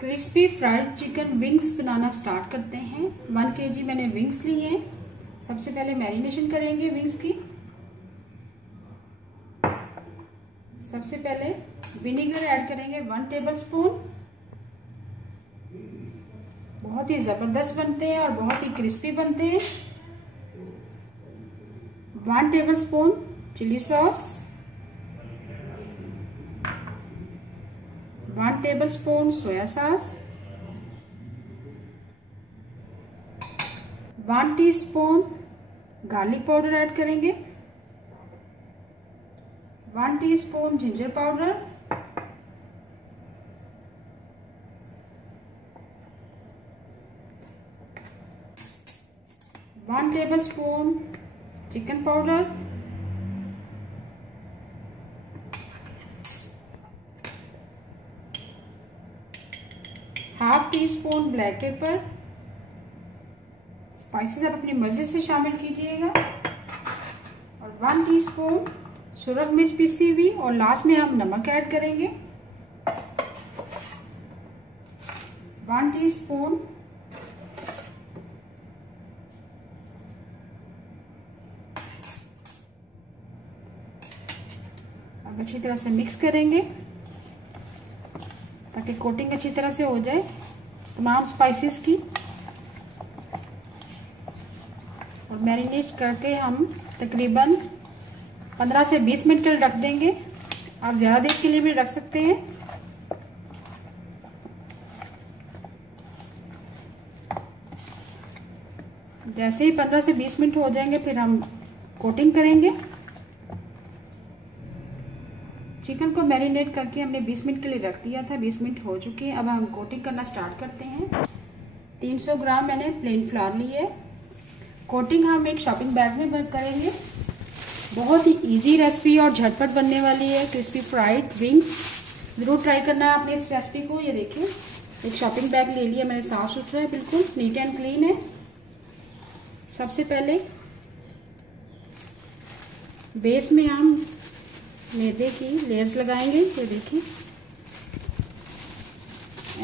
Crispy fried chicken wings बनाना start करते हैं। 1 kg मैंने विंग्स लिए हैं। सबसे पहले मैरिनेशन करेंगे विंग्स की। सबसे पहले विनेगर ऐड करेंगे 1 टेबलस्पून। बहुत ही जबरदस्त बनते हैं और बहुत ही क्रिस्पी बनते हैं। 1 tablespoon chilli sauce, 1 tablespoon soya sauce, 1 teaspoon garlic powder add करेंगे, 1 teaspoon ginger powder, 1 tablespoon chicken powder, 1/2 teaspoon black pepper. Spices आप अपनी मर्जी से शामिल कीजिएगा। और 1 टीस्पून सुरख मिर्च पीसी हुई। और लास्ट में हम नमक ऐड करेंगे 1 टीस्पून। अब अच्छी तरह से मिक्स करेंगे ताकि कोटिंग अच्छी तरह से हो जाए तमाम स्पाइसेस की। और मैरिनेट करके हम तकरीबन 15 से 20 मिनट के लिए रख देंगे। आप ज़्यादा देर के लिए भी रख सकते हैं। जैसे ही 15 से 20 मिनट हो जाएंगे फिर हम कोटिंग करेंगे। चिकन को मैरिनेट करके हमने 20 मिनट के लिए रख दिया था। 20 मिनट हो चुके हैं। अब हम कोटिंग करना स्टार्ट करते हैं। 300 ग्राम मैंने प्लेन फ्लावर ली है। कोटिंग हम एक शॉपिंग बैग में करेंगे। बहुत ही इजी रेसिपी और झटपट बनने वाली है क्रिस्पी फ्राइड विंग्स। ज़रूर ट्राई करना है आपने इस रेसिपी को। ये देखिए एक शॉपिंग बैग ले लिया मैंने, साफ सुथरा है, बिल्कुल नीट एंड क्लीन है। सबसे पहले बेस में हम मैदे की लेयर्स लगाएंगे। ये देखिए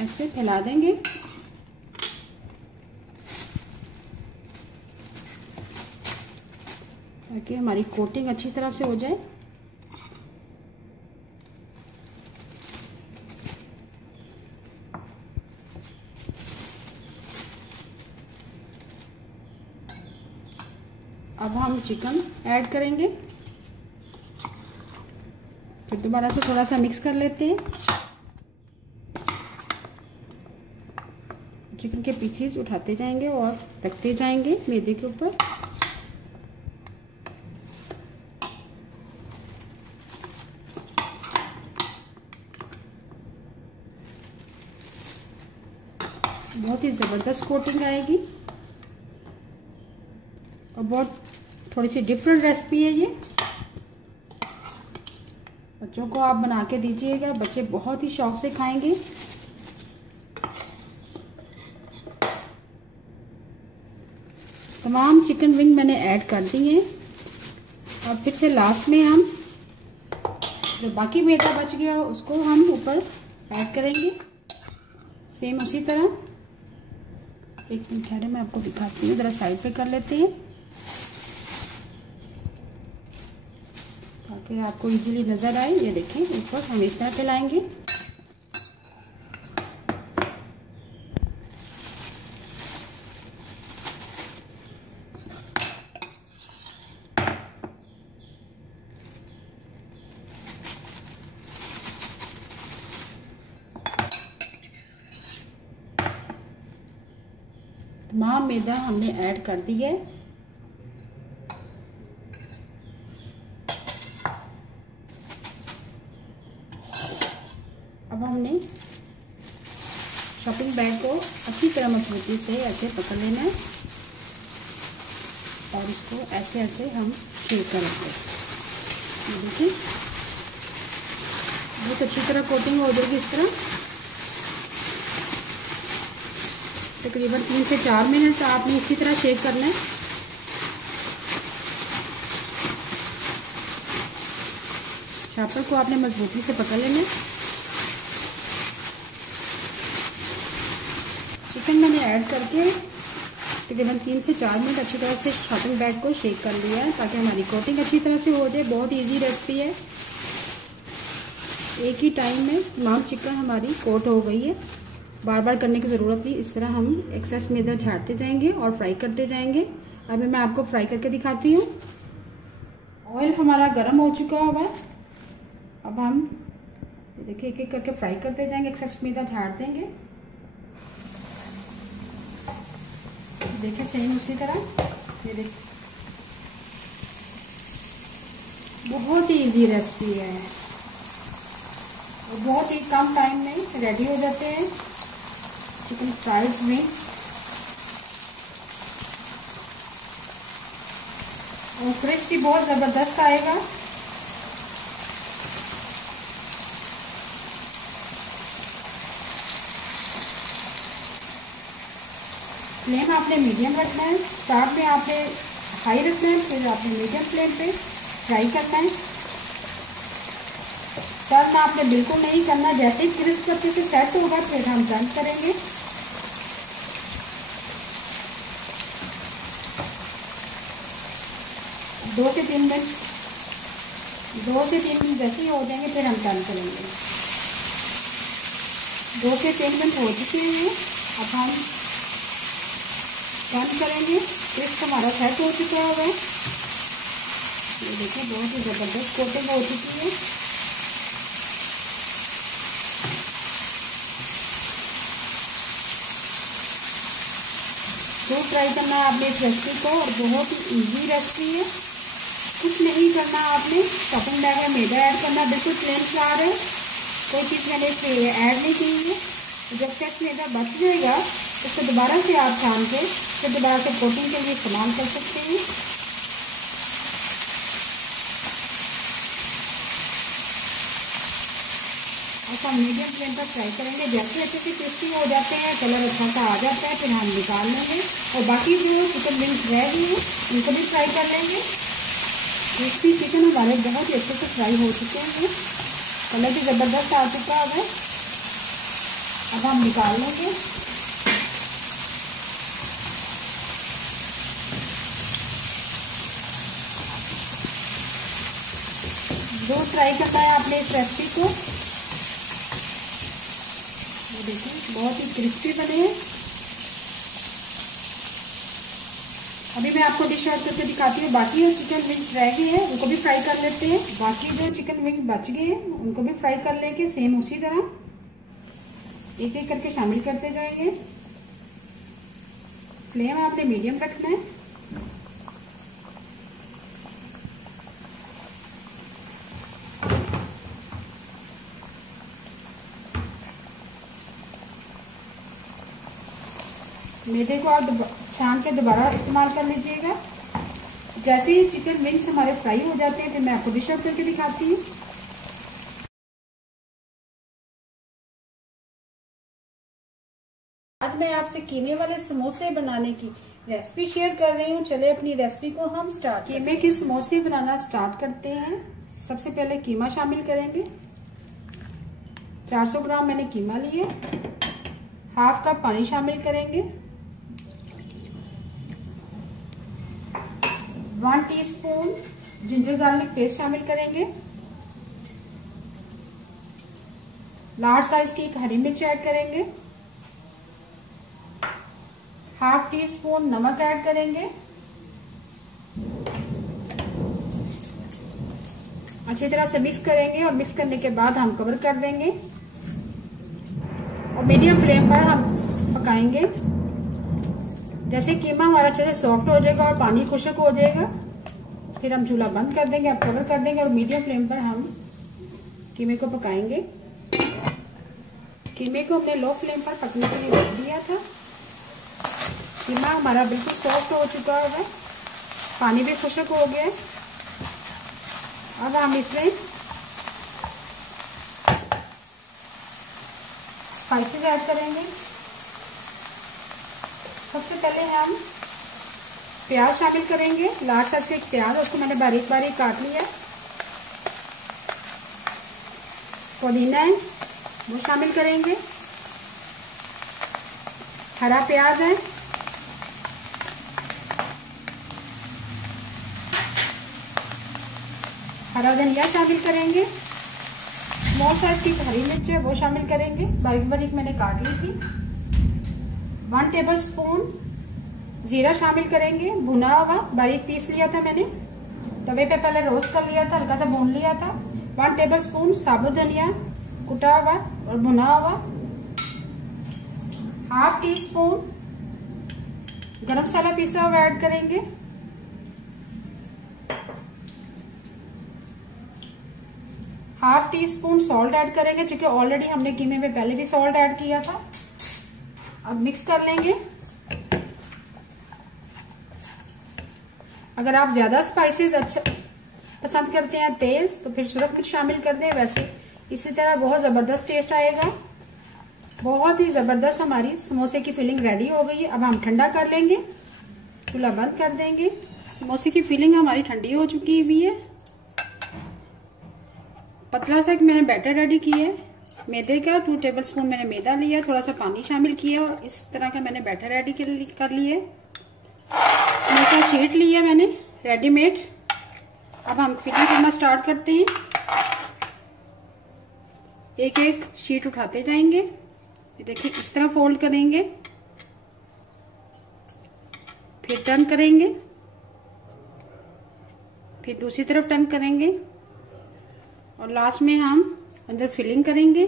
ऐसे फैला देंगे। ताकि हमारी कोटिंग अच्छी तरह से हो जाए। अब हम चिकन ऐड करेंगे। फिर दोबारा से थोड़ा सा मिक्स कर लेते हैं। चिकन के पीसेस उठाते जाएंगे और रखते जाएंगे मैदे के ऊपर। बहुत ही ज़बरदस्त कोटिंग आएगी और बहुत थोड़ी सी डिफरेंट रेसिपी है ये। बच्चों को आप बना के दीजिएगा, बच्चे बहुत ही शौक से खाएंगे। तमाम चिकन विंग मैंने ऐड कर दी हैं। अब फिर से लास्ट में हम जो बाकी मैदा बच गया उसको हम ऊपर ऐड करेंगे सेम उसी तरह। एक मिनट ठहरे, मैं आपको दिखाती हूँ। ज़रा साइड पे कर लेते हैं ताकि आपको इजीली नज़र आए। ये देखें ऊपर हम इस तरह फैलाएंगे। तमाम मैदा हमने ऐड कर दी है। अब हमने शॉपिंग बैग को अच्छी तरह मजबूती से ऐसे पकड़ लेना है और इसको ऐसे ऐसे हम शेक करेंगे। देखिए बहुत अच्छी तरह कोटिंग हो जाएगी इस तरह। तकरीबन 3 से 4 मिनट आपने इसी तरह शेक करना है। शार्पर को आपने मजबूती से पकड़ लेना है। चिकन मैंने ऐड करके तकरीबन 3 से 4 मिनट अच्छी तरह से शॉपिंग बैग को शेक कर लिया है ताकि हमारी कोटिंग अच्छी तरह से हो जाए। बहुत इजी रेसिपी है, एक ही टाइम में तमाम चिकन हमारी कोट हो गई है, बार बार करने की ज़रूरत नहीं। इस तरह हम एक्सेस मैदा झाड़ते जाएंगे और फ्राई करते जाएंगे। अभी मैं आपको फ्राई करके दिखाती हूँ। ऑयल हमारा गर्म हो चुका है। अब हम देखिए एक एक करके फ्राई करते जाएंगे, एक्सेस मैदा झाड़ देंगे। देखिए सेम उसी तरह, ये देखिए बहुत ही इजी रेसिपी है और बहुत ही कम टाइम में रेडी हो जाते हैं चिकन फ्राइड विंग्स। और फ्रेश भी बहुत ज़बरदस्त आएगा। फ्लेम आपने मीडियम रखना है। स्टार्ट में आपने हाई रखना है, फिर आपने मीडियम फ्लेम पे फ्राई करना है। टर्न आपने बिल्कुल नहीं करना, जैसे ही क्रिस्प अच्छे से सेट होगा फिर हम टर्न करेंगे। दो से तीन मिनट जैसे ही हो जाएंगे फिर हम टर्न करेंगे। 2 से 3 मिनट हो चुके हैं। अब हम टर्न करेंगे। क्रिस्प हमारा सेट हो चुका है। ये देखिए बहुत ही ज़बरदस्त कोटिंग हो चुकी है। तो ट्राई करना है आपने इस रेसिपी को और बहुत ही इजी रेसिपी है। कुछ नहीं करना आपने, शॉपिंग बैग में मैदा ऐड करना, बिल्कुल प्लेन फ्लावर है, कोई चीज़ मैंने इसमें ऐड नहीं की है। जब तक मैदा बच जाएगा उसको दोबारा से आप छान के फिर दोबारा से कोटिंग के लिए इस्तेमाल कर सकते हैं। ऐसा मीडियम फ्लेम पर फ्राई करेंगे। जैसे अच्छे से क्रिस्पी हो जाते हैं, कलर अच्छा सा आ जाता है, फिर हम निकाल लेंगे और बाकी जो चिकन विंग्स रह गए हैं उनको भी फ्राई कर लेंगे। क्रिस्पी चिकन हमारे बहुत ही अच्छे से फ्राई हो चुके हैं, कलर भी ज़बरदस्त आ चुका है। अब हम निकाल लेंगे। जो ट्राई करना है आपने इस रेसिपी को। ये देखिए बहुत ही क्रिस्पी बने हैं। अभी मैं आपको डिश आउट करके दिखाती हूँ। बाकी जो चिकन विंग्स रह गए हैं उनको भी फ्राई कर लेते हैं। बाकी जो चिकन विंग बच गए हैं उनको भी फ्राई कर लेंगे। सेम उसी तरह एक एक करके शामिल करते जाएंगे। फ्लेम आपने मीडियम रखना है। मैदे को आप छान के दोबारा इस्तेमाल कर लीजिएगा। जैसे ही चिकन विंग्स हमारे फ्राई हो जाते हैं फिर मैं आपको डिश आउट करके दिखाती हूँ। आज मैं आपसे कीमे वाले समोसे बनाने की रेसिपी शेयर कर रही हूँ। चले अपनी रेसिपी को हम स्टार्ट। कीमे के समोसे बनाना स्टार्ट करते हैं। सबसे पहले कीमा शामिल करेंगे। 400 ग्राम मैंने कीमा लिए। हाफ कप पानी शामिल करेंगे। 1 टीस्पून जिंजर गार्लिक पेस्ट शामिल करेंगे। लार्ज साइज की एक हरी मिर्च ऐड करेंगे। हाफ टी स्पून नमक ऐड करेंगे। अच्छी तरह से मिक्स करेंगे और मिक्स करने के बाद हम कवर कर देंगे और मीडियम फ्लेम पर हम पकाएंगे। जैसे कीमा हमारा अच्छे से सॉफ्ट हो जाएगा और पानी खुश्क हो जाएगा फिर हम चूल्हा बंद कर देंगे, अब कवर कर देंगे और मीडियम फ्लेम पर हम कीमे को पकाएंगे। कीमे को हमने लो फ्लेम पर पकने के लिए रख दिया था। कीमा हमारा बिल्कुल सॉफ्ट हो चुका है, पानी भी खुश्क हो गया है। अब हम इसमें स्पाइसेस ऐड करेंगे। सबसे पहले हम प्याज शामिल करेंगे। लार्ज साइज का एक प्याज, उसको मैंने बारीक बारीक काट लिया। पुदीना है वो शामिल करेंगे। हरा प्याज है, हरा धनिया शामिल करेंगे, स्मॉल साइज की हरी मिर्च है वो शामिल करेंगे, बारीक बारीक मैंने काट ली थी। 1 टेबलस्पून जीरा शामिल करेंगे, भुना हुआ, बारीक पीस लिया था मैंने, तवे पे पहले रोस्ट कर लिया था, हल्का सा भून लिया था। 1 टेबलस्पून साबुत धनिया कुटा हुआ और भुना हुआ, 1/2 टीस्पून गरम मसाला पिसा हुआ ऐड करेंगे, 1/2 टीस्पून सॉल्ट ऐड करेंगे, क्योंकि ऑलरेडी हमने कीमे में पहले भी सॉल्ट ऐड किया था। अब मिक्स कर लेंगे। अगर आप ज्यादा स्पाइसेस अच्छा पसंद करते हैं तेज, तो फिर सुरख मिर्च शामिल कर दें। वैसे इसी तरह बहुत जबरदस्त टेस्ट आएगा। बहुत ही जबरदस्त हमारी समोसे की फिलिंग रेडी हो गई है। अब हम ठंडा कर लेंगे, चूल्हा बंद कर देंगे। समोसे की फिलिंग हमारी ठंडी हो चुकी हुई है। पतला सा मैंने बैटर रेडी किया है मैदे का। 2 टेबलस्पून मैंने मैदा लिया, थोड़ा सा पानी शामिल किया और इस तरह का मैंने बैटर रेडी कर लिया। समोसा शीट लिया मैंने रेडीमेड। अब हम फिलिंग करना स्टार्ट करते हैं। एक एक शीट उठाते जाएंगे। ये देखिए इस तरह फोल्ड करेंगे, फिर टर्न करेंगे, फिर दूसरी तरफ टर्न करेंगे और लास्ट में हम अंदर फिलिंग करेंगे।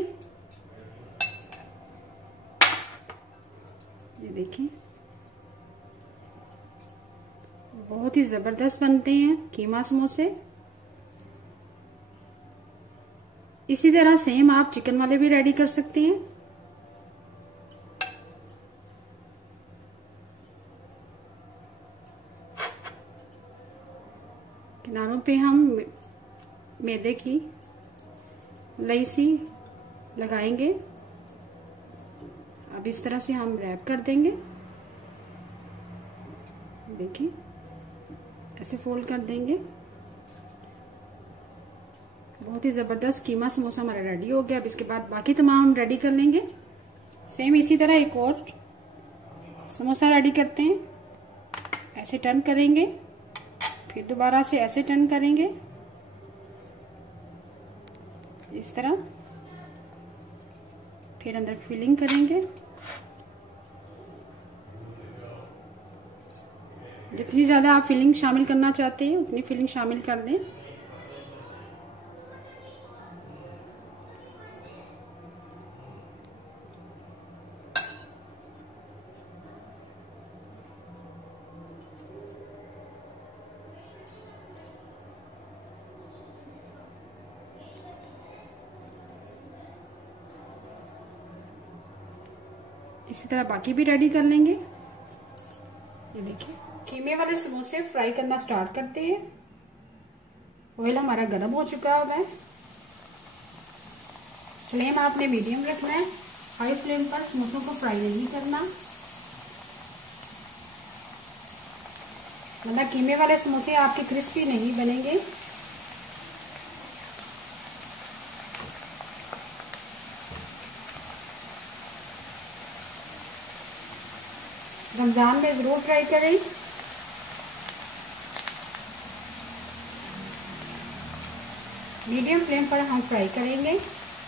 ये देखिए बहुत ही जबरदस्त बनते हैं कीमा समोसे। इसी तरह सेम आप चिकन वाले भी रेडी कर सकते हैं। किनारों पे हम मैदे की लई सी लगाएंगे। अब इस तरह से हम रैप कर देंगे। देखिए ऐसे फोल्ड कर देंगे। बहुत ही जबरदस्त कीमा समोसा हमारा रेडी हो गया। अब इसके बाद बाकी तमाम हम रेडी कर लेंगे। सेम इसी तरह एक और समोसा रेडी करते हैं। ऐसे टर्न करेंगे, फिर दोबारा से ऐसे टर्न करेंगे इस तरह, फिर अंदर फिलिंग करेंगे। जितनी ज्यादा आप फिलिंग शामिल करना चाहते हैं उतनी फिलिंग शामिल कर दें। इसी तरह बाकी भी रेडी कर लेंगे। ये देखिए कीमे वाले समोसे फ्राई करना स्टार्ट करते हैं। ऑयल हमारा गर्म हो चुका है। फ्लेम आपने मीडियम रखना है, हाई फ्लेम पर समोसों को फ्राई नहीं करना, वरना कीमे वाले समोसे आपके क्रिस्पी नहीं बनेंगे। रमजान में जरूर ट्राई करें। मीडियम फ्लेम पर हम फ्राई करेंगे।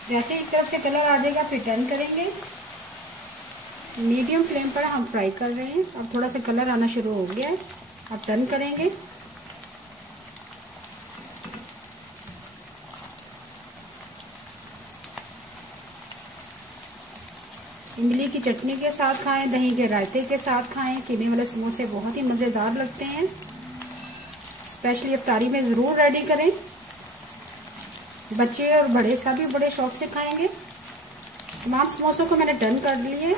जैसे एक तरफ से कलर आ जाएगा फिर टर्न करेंगे। मीडियम फ्लेम पर हम फ्राई कर रहे हैं। अब थोड़ा सा कलर आना शुरू हो गया है, अब टर्न करेंगे। इमली की चटनी के साथ खाएं, दही के रायते के साथ खाएं। कीमे वाले समोसे बहुत ही मज़ेदार लगते हैं। स्पेशली इफ्तारी में ज़रूर रेडी करें। बच्चे और बड़े सभी बड़े शौक से खाएंगे। तमाम समोसों को मैंने टर्न कर लिए।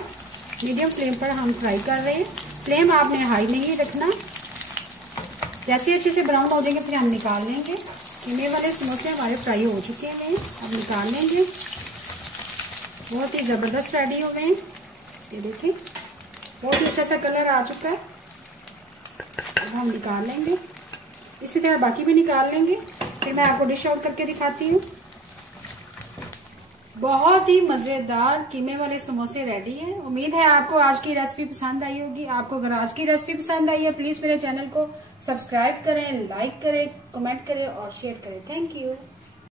मीडियम फ्लेम पर हम फ्राई कर रहे हैं। फ्लेम आपने हाई नहीं रखना। जैसे अच्छे से ब्राउन हो जाएंगे फिर हम निकाल लेंगे। कीमे वाले समोसे हमारे फ्राई हो चुके हैं, अब निकाल लेंगे। बहुत ही ज़बरदस्त रेडी हो गए हैं। ये देखिए बहुत ही अच्छा सा कलर आ चुका है। अब हम निकाल लेंगे। इसी तरह बाकी भी निकाल लेंगे। फिर मैं आपको डिश आउट करके दिखाती हूँ। बहुत ही मजेदार कीमे वाले समोसे रेडी हैं। उम्मीद है आपको आज की रेसिपी पसंद आई होगी। आपको अगर आज की रेसिपी पसंद आई है प्लीज मेरे चैनल को सब्सक्राइब करें, लाइक करें, कमेंट करें और शेयर करें। Thank you.